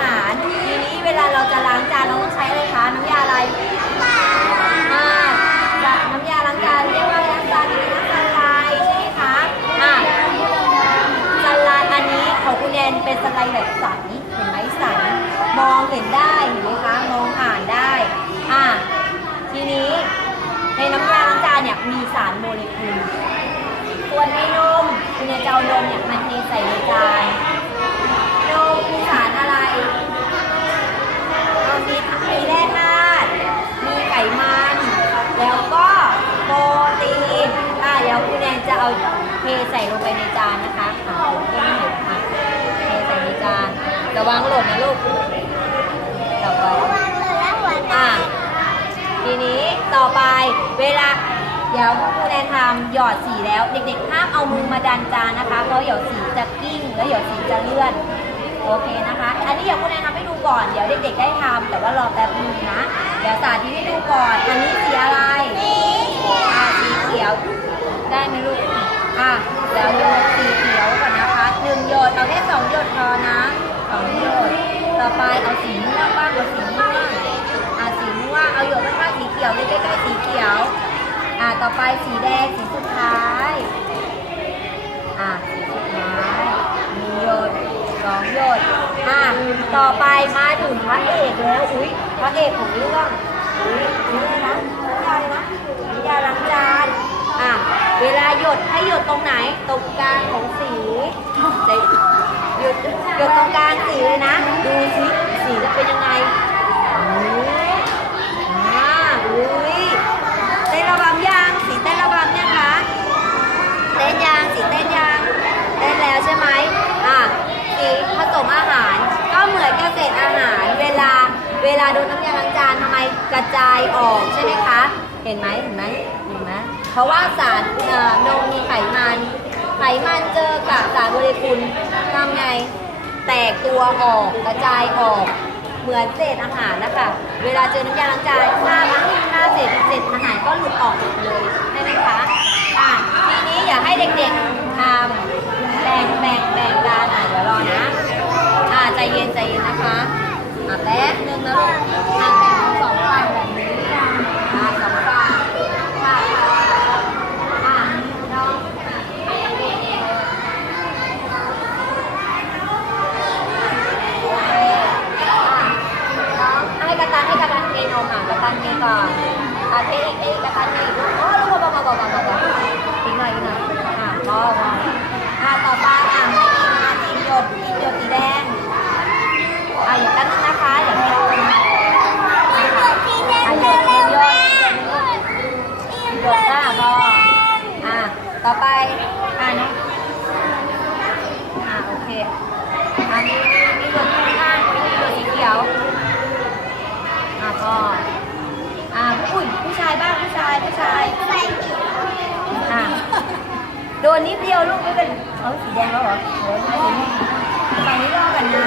อาหาร ทีนี้เวลาเราจะล้างจานเราต้องใช้อะไรคะน้ำยาอะไรอ่าน้ำยาล้างจานเรียกว่าอะไรน้ำจานเป็นน้ำจาลายใช่ไหมคะอ่าสไลด์อันนี้ของคุณแอนเป็นสไลด์แบบใสเห็นไหมใสมองเห็นได้เห็นไหมคะมองอ่านได้อ่าทีนี้ในน้ำยาล้างจานเนี่ยมีสารโมเลกุลส่วนในนมคุณจะเอานมเนี่ยมาเทใส่ในจานมมีสารอะไรเอามีมีแร่ธาตุมีไขมัน แล้วก็โปรตีนอะเดี๋ยวคุณแนนจะเอาเท ใส่ลงไปในจานนะคะค่ะผมก็ไม่เห็นค่ะเทใส่ในจานระวังหล่นนะลูกต่อไปอะทีนี้ต่อไปเวลาเดี๋ยวครูแนนทำหยอดสีแล้วเด็กๆห้ามเอามือมาดันจานนะคะ เพราะเดี๋ยวสีจะกิ้งแล้วเดี๋ยวสีจะเลื่อนโอเคนะคะ อันนี้เดี๋ยวครูแนนทำให้ดูก่อนเดี๋ยวเด็กๆได้ทำแต่ว่ารอแป๊บนึงนะเดี๋ยวสาธิตให้ดูก่อนอันนี้สีอะไรสีเขียวได้ไหมลูก อะเดี๋ยวโยนสีเขียวก่อนนะคะหนึ่งหยดเอาแค่สองหยดพอนะสองหยดต่อไปเอาสีม่วงบ้างเอาสีม่วงอะสีม่วงเอาหยดข้างๆสีเขียวเลยใกล้ๆสีเขียวอะต่อไปสีแดงสีสุดท้ายอะสีสุดท้ายหนึ่งหยดสองหยดอะต่อไปมาถึงพระเอกแล้วอุ้ยพระเอกของเรื่องอุ้ยนี่อะไรนะน้ำยาอะไรนะน้ำยาล้างจ เวลาหยดให้หยดตรงไหน ตรงกลางของสีหยดหยดตรงกลางสีเลยนะ ดูสิสีจะเป็นยังไงอ่าอุ้ยเต้นระบำยังสีเต้นระบำยังคะเต้นยังสีเต้นยังเต้นแล้วใช่ไหมอ่าสีผสมอาหาร ก็เหมือนกับเศษอาหาร เวลาเวลาโดนน้ำยาล้างจานทำไมกระจายออกใช่ไหมคะ เห็นไหมเห็นไหมเห็นไหม เพราะว่าสารนมมีไขมัน ไขมันเจอกับสารโมเลกุลทำไง แตกตัวออกกระจายออก เหมือนเศษอาหารนะคะ เวลาเจอน้ำยาล้างจานถ้าถ้าเศษเศษอาหารก็หลุดออกหมดเลยใช่ไหมคะ ทีนี้อยากให้เด็กๆทำแบ่งแบ่งแบ่งกันอะเดี๋ยวรอนะ อะใจเย็นใจเย็นนะคะ อะแป๊บนึงนะลูกอะแบ่งเป็นสองฝั่งแบบนี้อะสองฝั่งค่ะค่ะอะน้องอะโอเคอะน้องให้กระตันให้กระตันเทนมอะกระตันเทก่อนอะเทอีกเทอีกกระตันเทอีกโอ้ลูกเบาๆเบาๆเบาๆเบาๆอีกหน่อยอีกหน่อยอะพอพออะต่อไปอะให้อีกนะอีกหยดอีกหยดสีแดง อะอย่าตั้งนึงนะคะอย่าให้เรานะอะค่ะอะหยดหยดหยดหยดหน้าพออะต่ อไป อะน้องอะโอเคอะมีมีมีหยดข้างๆมีหยดสีเขียว อะพออะอุ้ยผู้ชายบ้างผู้ชายผู้ชายอะโดนนิดเดียวลูกไม่เป็นเออสีแดงแล้วเหรอโอ้ยไม่สีม่วงฝั่งนี้รอกันนะ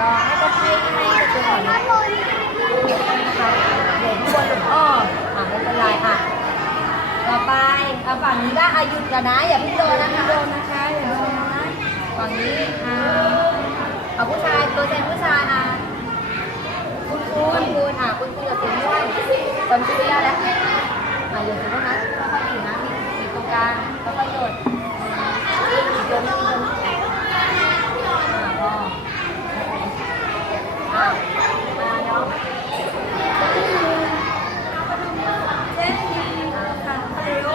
รอให้ก็ให้ให้กระเทียมก่อนนะนะคะเดี๋ยวทุกคนลุกอ้ออะไม่เป็นไรอะ ต่อไปเอา ฝั่งนี้บ้างอายุดกันนะ อย่าเพิ่งโดนนะคะโดนนะคะอย่าโดนนะฝั่งนี้อ่าเอาผู้ชายตัวแทนผู้ชายอะคุณคุณคุณอะคุณคุณอย่าสีม่วยคนคุยได้แล้วมาอยู่ตรงนั้นค่อยๆดีนะมีมีตรงกลางค่อยๆโยนอีกโยนอีกโยนอะพอ อะมาเนาะเจ๊ค่ะเร็ว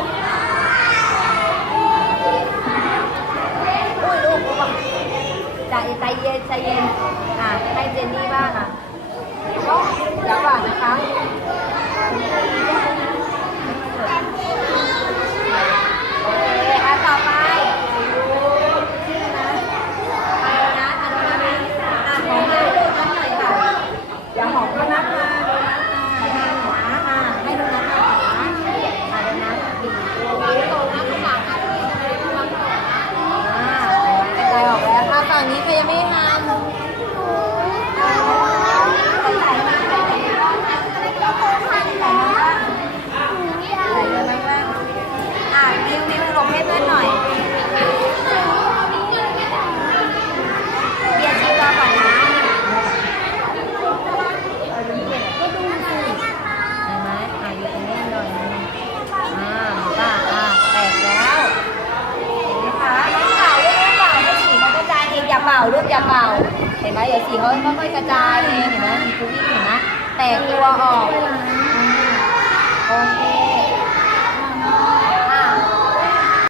อุ้ยลูกบอก ใจเย็นใจเย็นอะให้เจนนี่บ้างอะก็เดี๋ยวก่อนนะคะโอเคอะต่อไปชื่อนะ ไปแล้วนะอันนี้นะอะขอมาดูกันหน่อยค่ะ อย่าหอมโดนัทมาโดนัทมาอะให้โดนัทมาก่อนนะอะโดนัทบีบโอ้ยโดนัทภาษาอังกฤษอะไรระวังก่อนอะกระจายออกแล้วค่ะฝั่งนี้ใครยังไม่ทำอะใส่มาใส่มาใส่มาบ้างใส่เยอะไหมบ้างอะนิ้วนิ้วหลบให้เพื่อนหน่อย อ ลูกอย่าเป่า เห็น ไหมเดี๋ยวสีเขาค่อยๆกระจายเองเห็นไหมมีคุกกี้เห็นไหมแตกตัวออกโอเค